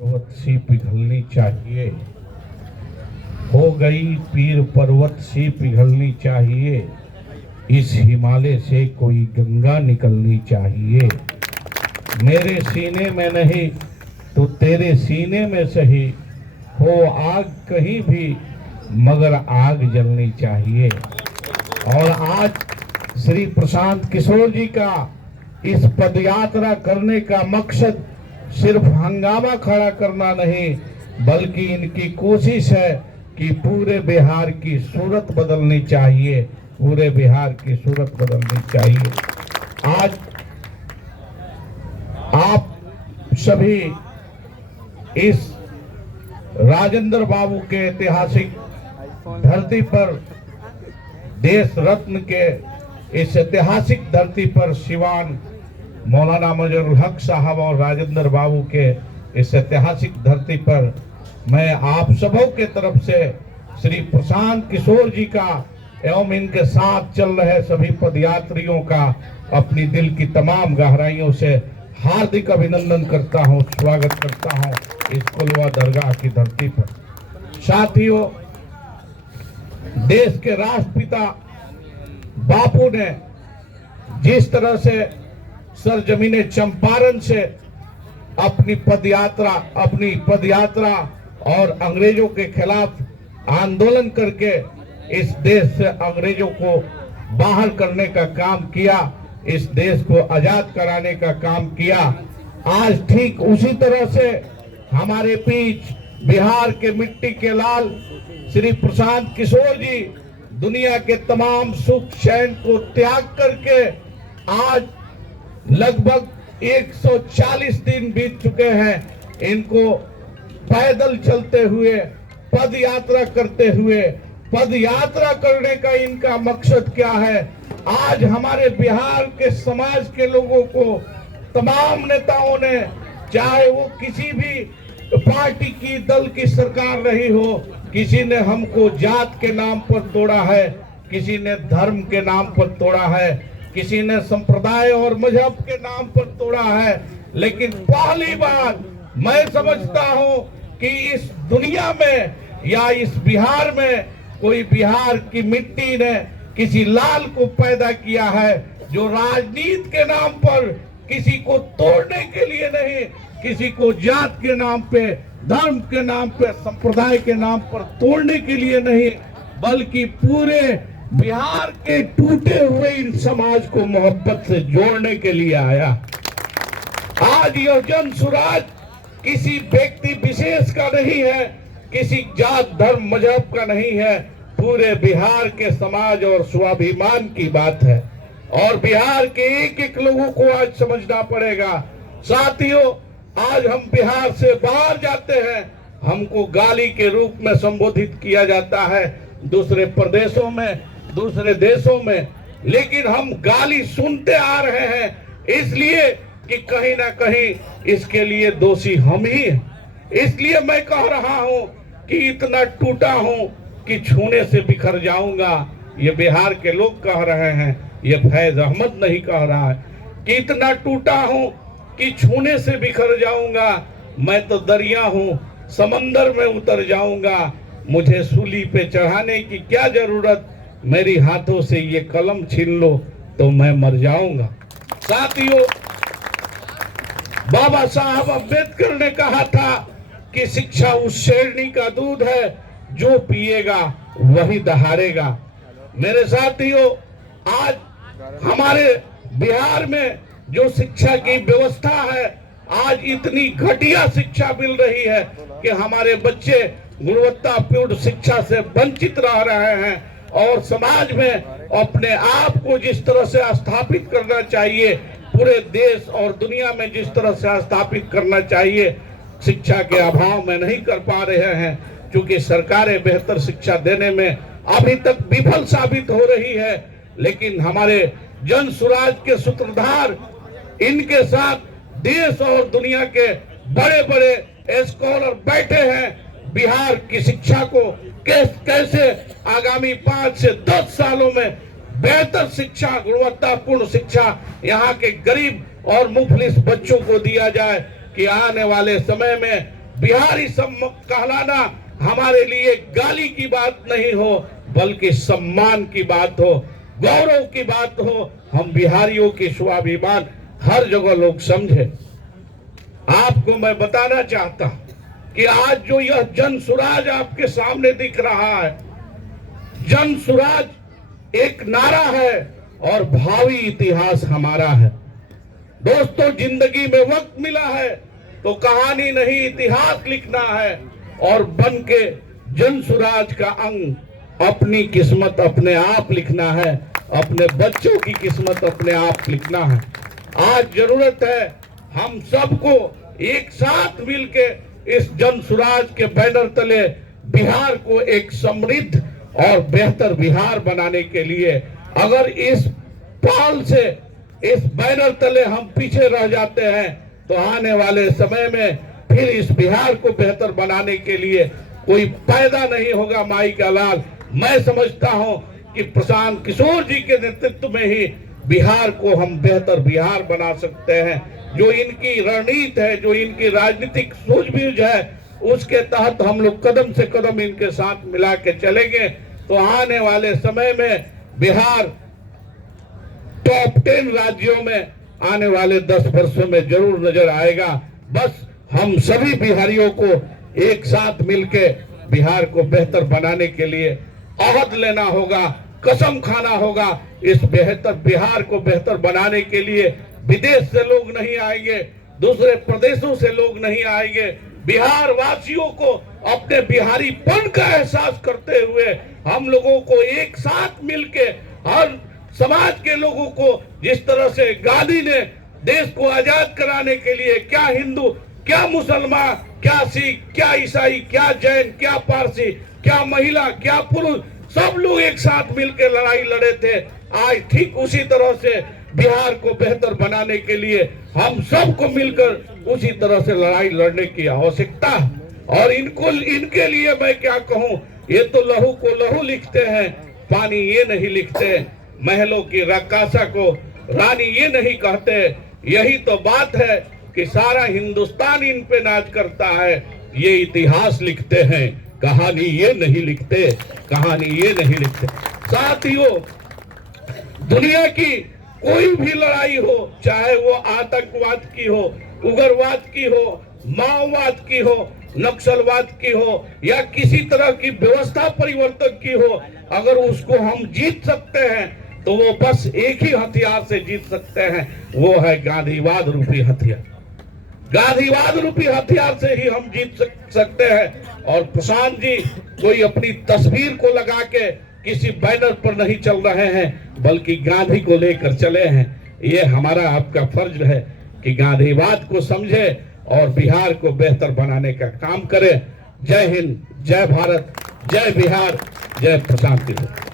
पर्वत सी पिघलनी चाहिए, हो गई पीर पर्वत सी पिघलनी चाहिए, इस हिमालय से कोई गंगा निकलनी चाहिए। मेरे सीने में नहीं तो तेरे सीने में सही, हो आग कहीं भी मगर आग जलनी चाहिए। और आज श्री प्रशांत किशोर जी का इस पदयात्रा करने का मकसद सिर्फ हंगामा खड़ा करना नहीं, बल्कि इनकी कोशिश है कि पूरे बिहार की सूरत बदलनी चाहिए, पूरे बिहार की सूरत बदलनी चाहिए। आज आप सभी इस राजेंद्र बाबू के ऐतिहासिक धरती पर, देश रत्न के इस ऐतिहासिक धरती पर सिवान मौलाना मजरुल हक साहब और राजेंद्र बाबू के इस ऐतिहासिक धरती पर मैं आप सबों के तरफ से श्री प्रशांत किशोर जी का एवं इनके साथ चल रहे सभी पदयात्रियों का अपनी दिल की तमाम गहराइयों से हार्दिक अभिनंदन करता हूं, स्वागत करता हूं इस कुलवा दरगाह की धरती पर। साथियों, देश के राष्ट्रपिता बापू ने जिस तरह से सरजमीने चंपारण से अपनी पदयात्रा और अंग्रेजों के खिलाफ आंदोलन करके इस देश से अंग्रेजों को बाहर करने का काम किया, इस देश को आजाद कराने का काम किया, आज ठीक उसी तरह से हमारे बीच बिहार के मिट्टी के लाल श्री प्रशांत किशोर जी दुनिया के तमाम सुख चैन को त्याग करके आज लगभग 140 दिन बीत चुके हैं, इनको पैदल चलते हुए, पद यात्रा करते हुए, पद यात्रा करने का इनका मकसद क्या है। आज हमारे बिहार के समाज के लोगों को तमाम नेताओं ने, चाहे वो किसी भी पार्टी की दल की सरकार रही हो, किसी ने हमको जात के नाम पर तोड़ा है, किसी ने धर्म के नाम पर तोड़ा है, किसी ने संप्रदाय और मजहब के नाम पर तोड़ा है, लेकिन पहली बार मैं समझता हूं कि इस दुनिया में या इस बिहार में कोई बिहार की मिट्टी ने किसी लाल को पैदा किया है जो राजनीति के नाम पर किसी को तोड़ने के लिए नहीं, किसी को जात के नाम पे, धर्म के नाम पे, संप्रदाय के नाम पर तोड़ने के लिए नहीं, बल्कि पूरे बिहार के टूटे हुए इन समाज को मोहब्बत से जोड़ने के लिए आया। आज यह जन सुराज किसी व्यक्ति विशेष का नहीं है, किसी जात धर्म मजहब का नहीं है, पूरे बिहार के समाज और स्वाभिमान की बात है और बिहार के एक एक लोगों को आज समझना पड़ेगा। साथियों, आज हम बिहार से बाहर जाते हैं, हमको गाली के रूप में संबोधित किया जाता है दूसरे प्रदेशों में, दूसरे देशों में, लेकिन हम गाली सुनते आ रहे हैं इसलिए कि कहीं ना कहीं इसके लिए दोषी हम ही हैं। इसलिए मैं कह रहा हूं कि इतना टूटा हूं कि छूने से बिखर जाऊंगा। ये बिहार के लोग कह रहे हैं, ये फैज अहमद नहीं कह रहा है कि इतना टूटा हूं कि छूने से बिखर जाऊंगा। मैं तो दरिया हूं, समंदर में उतर जाऊंगा, मुझे सूली पे चढ़ाने की क्या जरूरत, मेरी हाथों से ये कलम छीन लो तो मैं मर जाऊंगा। साथियों, बाबा साहब अम्बेडकर ने कहा था कि शिक्षा उस शेरनी का दूध है जो पिएगा वही दहाड़ेगा। मेरे साथियों, आज हमारे बिहार में जो शिक्षा की व्यवस्था है, आज इतनी घटिया शिक्षा मिल रही है कि हमारे बच्चे गुणवत्तापूर्ण शिक्षा से वंचित रह रहे हैं और समाज में अपने आप को जिस तरह से स्थापित करना चाहिए, पूरे देश और दुनिया में जिस तरह से स्थापित करना चाहिए, शिक्षा के अभाव में नहीं कर पा रहे हैं, क्योंकि सरकारें बेहतर शिक्षा देने में अभी तक विफल साबित हो रही है। लेकिन हमारे जन सुराज के सूत्रधार, इनके साथ देश और दुनिया के बड़े बड़े स्कॉलर बैठे हैं, बिहार की शिक्षा को कैसे आगामी 5 से 10 सालों में बेहतर शिक्षा, गुणवत्तापूर्ण शिक्षा यहाँ के गरीब और मुफलिस बच्चों को दिया जाए कि आने वाले समय में बिहारी कहलाना हमारे लिए गाली की बात नहीं हो, बल्कि सम्मान की बात हो, गौरव की बात हो। हम बिहारियों की स्वाभिमान हर जगह लोग समझे। आपको मैं बताना चाहता हूं कि आज जो यह जन सुराज आपके सामने दिख रहा है, जन सुराज एक नारा है और भावी इतिहास हमारा है। दोस्तों, जिंदगी में वक्त मिला है तो कहानी नहीं इतिहास लिखना है और बन के जन सुराज का अंग अपनी किस्मत अपने आप लिखना है, अपने बच्चों की किस्मत अपने आप लिखना है। आज जरूरत है हम सबको एक साथ मिलके इस जन सुराज के बैनर तले बिहार को एक समृद्ध और बेहतर बिहार बनाने के लिए, अगर इस पहल से इस बैनर तले हम पीछे रह जाते हैं तो आने वाले समय में फिर इस बिहार को बेहतर बनाने के लिए कोई पैदा नहीं होगा। माई का लाल, मैं समझता हूं कि प्रशांत किशोर जी के नेतृत्व में ही बिहार को हम बेहतर बिहार बना सकते हैं। जो इनकी रणनीति है, जो इनकी राजनीतिक सूझबूझ है, उसके तहत हम लोग कदम से कदम इनके साथ मिला के चलेंगे तो आने वाले समय में बिहार टॉप 10 राज्यों में आने वाले 10 वर्षों में जरूर नजर आएगा। बस हम सभी बिहारियों को एक साथ मिलके बिहार को बेहतर बनाने के लिए अहद लेना होगा, कसम खाना होगा। इस बेहतर बिहार को बेहतर बनाने के लिए विदेश से लोग नहीं आएंगे, दूसरे प्रदेशों से लोग नहीं आएंगे। बिहार वासियों को अपने बिहारीपन का एहसास करते हुए हम लोगों को एक साथ मिलके हर समाज के लोगों को, जिस तरह से गांधी ने देश को आजाद कराने के लिए क्या हिंदू, क्या मुसलमान, क्या सिख, क्या ईसाई, क्या जैन, क्या पारसी, क्या महिला, क्या पुरुष, सब लोग एक साथ मिलकर लड़ाई लड़े थे। आज ठीक उसी तरह से बिहार को बेहतर बनाने के लिए हम सबको मिलकर उसी तरह से लड़ाई लड़ने की आवश्यकता है। और इनके लिए मैं क्या कहूं, ये तो लहू को लहू लिखते हैं, पानी ये नहीं लिखते। महलों की रक्कासा को रानी ये नहीं कहते। यही तो बात है कि सारा हिंदुस्तान इन पे नाच करता है। ये इतिहास लिखते हैं, कहानी ये नहीं लिखते, कहानी ये नहीं लिखते। साथियों, दुनिया की कोई भी लड़ाई हो, चाहे वो आतंकवाद की हो, उग्रवाद की हो, माओवाद की हो, नक्सलवाद की हो या किसी तरह की व्यवस्था परिवर्तन की हो, अगर उसको हम जीत सकते हैं तो वो बस एक ही हथियार से जीत सकते हैं, वो है गांधीवाद रूपी हथियार। गांधीवाद रूपी हथियार से ही हम जीत सकते हैं। और प्रशांत जी कोई अपनी तस्वीर को लगा के किसी बैनर पर नहीं चल रहे हैं, बल्कि गांधी को लेकर चले हैं। ये हमारा आपका फर्ज है कि गांधीवाद को समझे और बिहार को बेहतर बनाने का काम करें। जय हिंद, जय भारत, जय बिहार, जय प्रशांत किशोर।